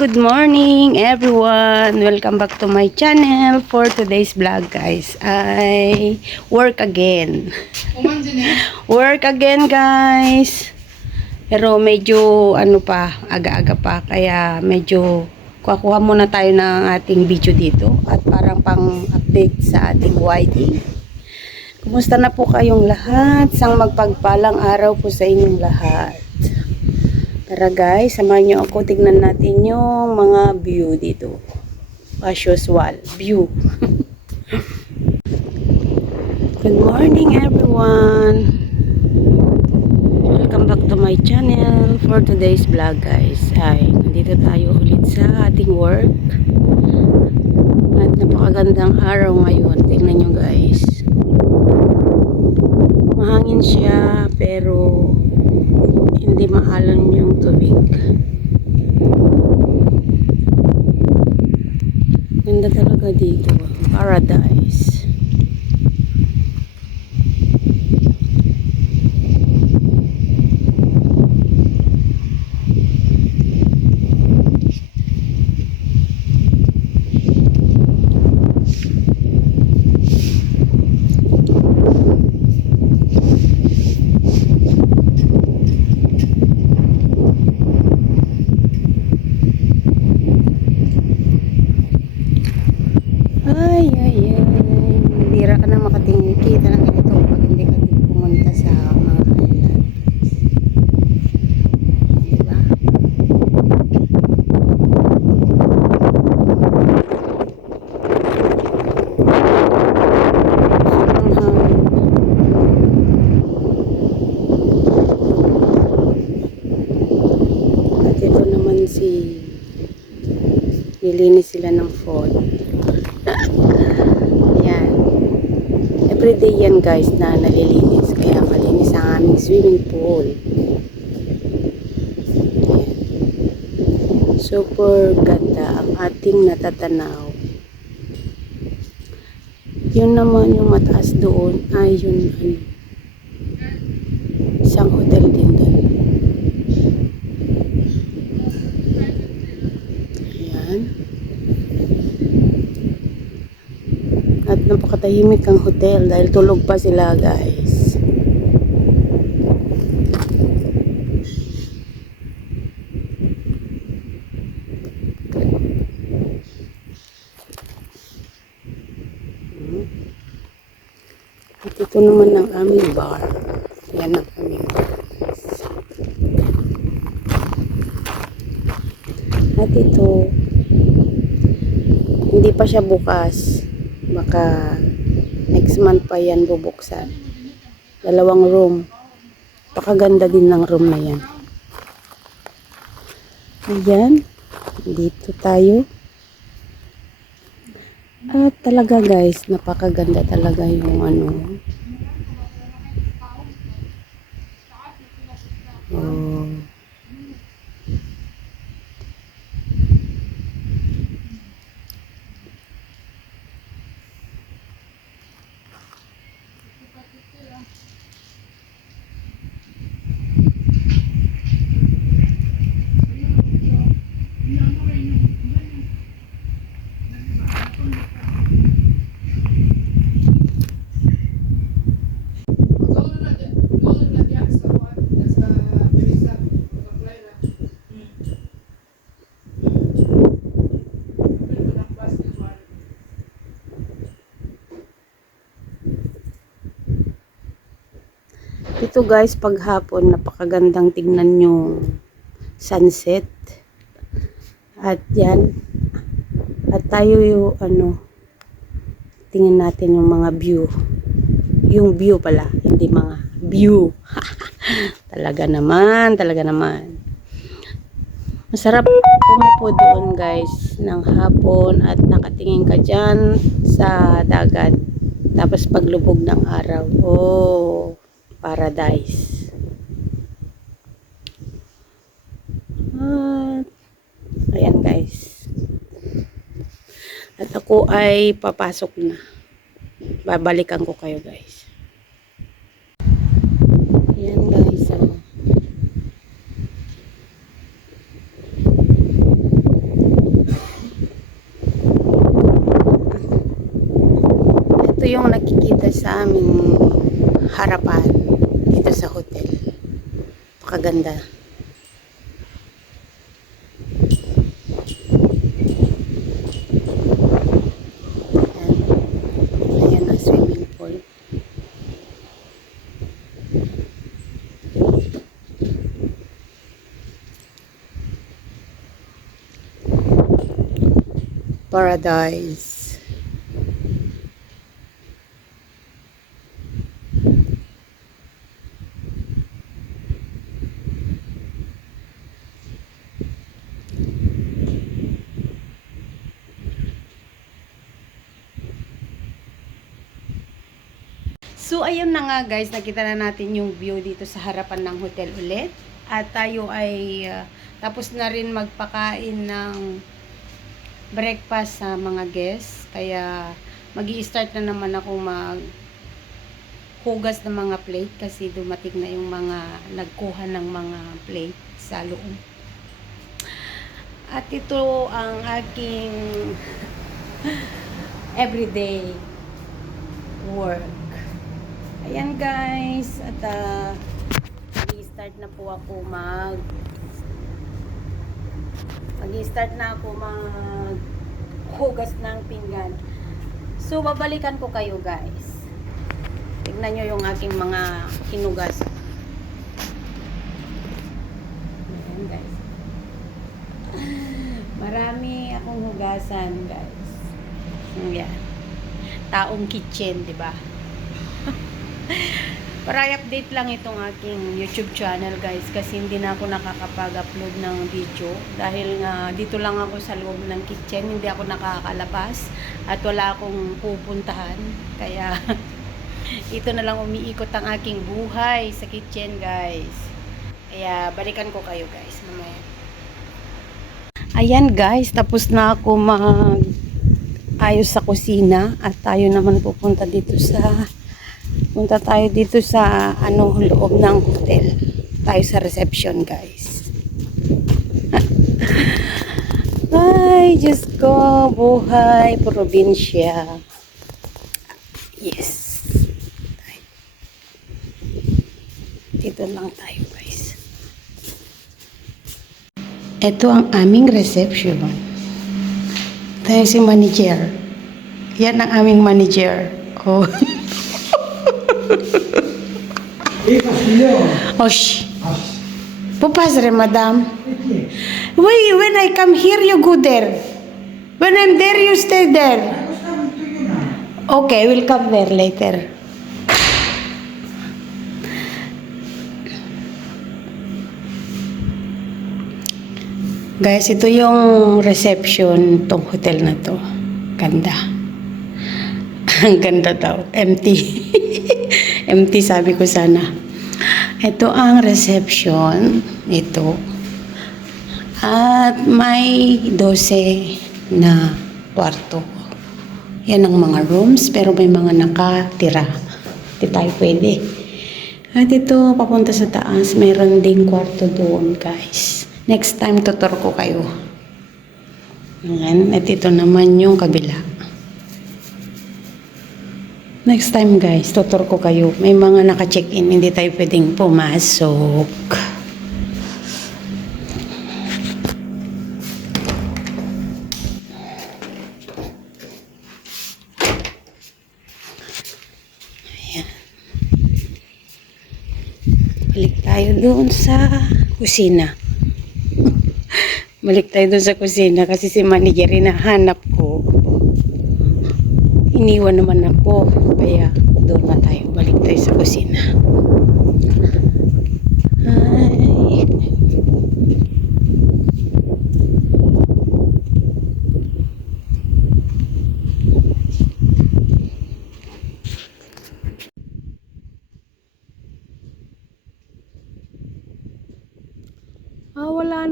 Good morning everyone. Welcome back to my channel. For today's vlog guys, I work again. Work again guys. Pero medyo ano pa, aga-aga pa. Kaya medyo kuha muna tayo ng ating video dito. At parang pang update sa ating YT. Kumusta na po kayong lahat? Sang magpagpalang araw po sa inyong lahat. Tara guys, samahan nyo ako. Tignan natin yung mga view dito. As usual, view. Good morning everyone. Welcome back to my channel. For today's vlog guys, ay nandito tayo ulit sa ating work. At napakagandang araw ngayon. Tingnan nyo guys. Mahangin siya pero hindi maalon yung tubig. Ganda talaga dito. Paradise. Ay. Bira ka na makatingin. Kita ng ganito pag hindi ka din pumunta sa mga island. Diba? At ito naman nilinis sila ng phone. Yan. Everyday yan guys na nalilinis. Kaya malinis ang aming swimming pool. Yan. Super ganda ang ating natatanaw. Yun naman yung mataas doon ay yun isang hotel din doon. Ayan. At napakatahimik ang hotel dahil tulog pa sila guys. At ito naman ang aming bar. Yan ang aming bar. At ito, hindi pa siya bukas. Baka next month pa yan bubuksan. 2 room. Pakaganda din ng room na yan. Ayan. Dito tayo. At talaga guys, napakaganda talaga yung ano. Oh. Ito guys, paghapon, napakagandang tignan yung sunset. At yan. At tayo yung tingnan natin yung mga view. Yung view pala, hindi mga view. Talaga naman. Masarap pumupo doon guys ng hapon at nakatingin ka dyan sa dagat. Tapos paglubog ng araw, oh, paradise. At, ayan guys. At ako ay papasok na. Babalikan ko kayo guys. Ayan guys. Ito yung nakikita sa aming harapan dito sa hotel. Pakaganda. Ayan ang swimming pool. Paradise. So, ayun na nga guys, nakita na natin yung view dito sa harapan ng hotel ulit. At tayo ay tapos na rin magpakain ng breakfast sa mga guests. Kaya, mag-i-start na naman ako maghugas ng mga plate kasi dumating na yung mga nagkuha ng mga plate sa loob. At ito ang aking everyday work. Ayan guys, at mag-i-start na po ako mag-i-start na ako maghugas ng pinggan. So, babalikan ko kayo guys. Tignan nyo yung aking mga hinugas. Ayan guys. Marami akong hugasan guys. Ayan. Taong kitchen, di ba? Para i-update lang itong aking YouTube channel guys kasi hindi na ako nakakapag-upload ng video dahil nga dito lang ako sa loob ng kitchen, hindi ako nakakalabas at wala akong pupuntahan kaya ito na lang umiikot ang aking buhay sa kitchen guys. Kaya balikan ko kayo guys mamaya. Ayan guys, tapos na ako ayos sa kusina at tayo naman punta tayo dito sa loob ng hotel. Tayo sa reception guys. Ay, Diyos ko, buhay probinsya. Yes. Dito lang tayo guys. Ito ang aming reception. Tayo si manager. Yan ang aming manager. Oh. Osh. Pupasre, madam. Wait, when I come here, you go there. When I'm there, you stay there. Okay, we'll come there later. Guys, ito yung reception tong hotel na to. Ganda. Ang ganda daw. Empty. Empty sabi ko sana. Ito ang reception. Ito. At may 12 na kwarto. Yan ang mga rooms. Pero may mga nakatira. Hindi tayo pwede. At ito, papunta sa taas. Mayroon ding kwarto doon, guys. Next time, tutor ko kayo. Ayan. At ito naman yung kabila. Next time guys, tutor ko kayo. May mga naka-check-in, hindi tayo pwedeng pumasok. Ayan. Balik tayo doon sa kusina. Balik tayo doon sa kusina kasi si manager hinahanap ko. Iniwan naman ako. Kaya doon na tayo. Balik tayo sa kusina. Ay.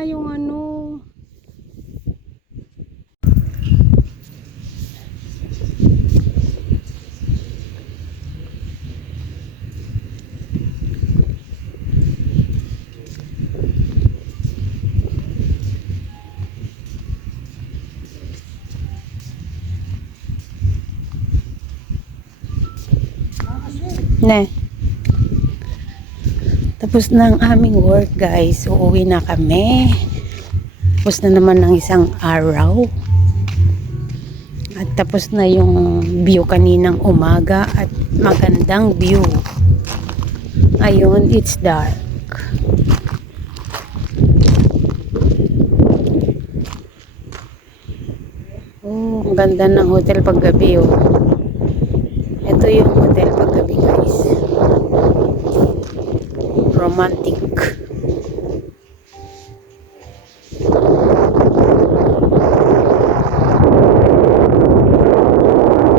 na yung ano. Ne. Tapos na ang aming work, guys. Uuwi na kami. Tapos na naman ng isang araw. At tapos na yung view kaninang umaga at magandang view. Ngayon, it's dark. Oh, ang ganda ng hotel paggabi, oh. Ito yung hotel paggabi, guys. Romantic.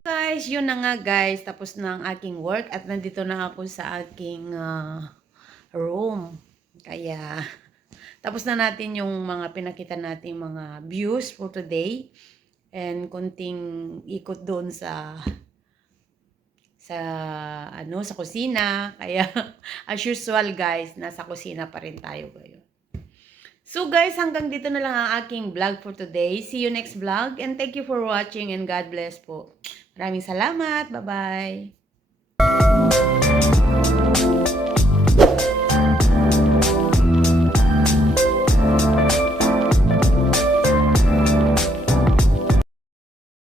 Guys, yun na nga, guys. Tapos na ang aking work at nandito na ako sa aking room. Kaya, tapos na natin yung mga pinakita nating mga views for today. And konting ikot doon sa sa kusina. Kaya as usual, guys, nasa kusina pa rin tayo ngayon. So guys, hanggang dito na lang ang aking vlog for today. See you next vlog and thank you for watching and God bless po. Maraming salamat. Bye-bye.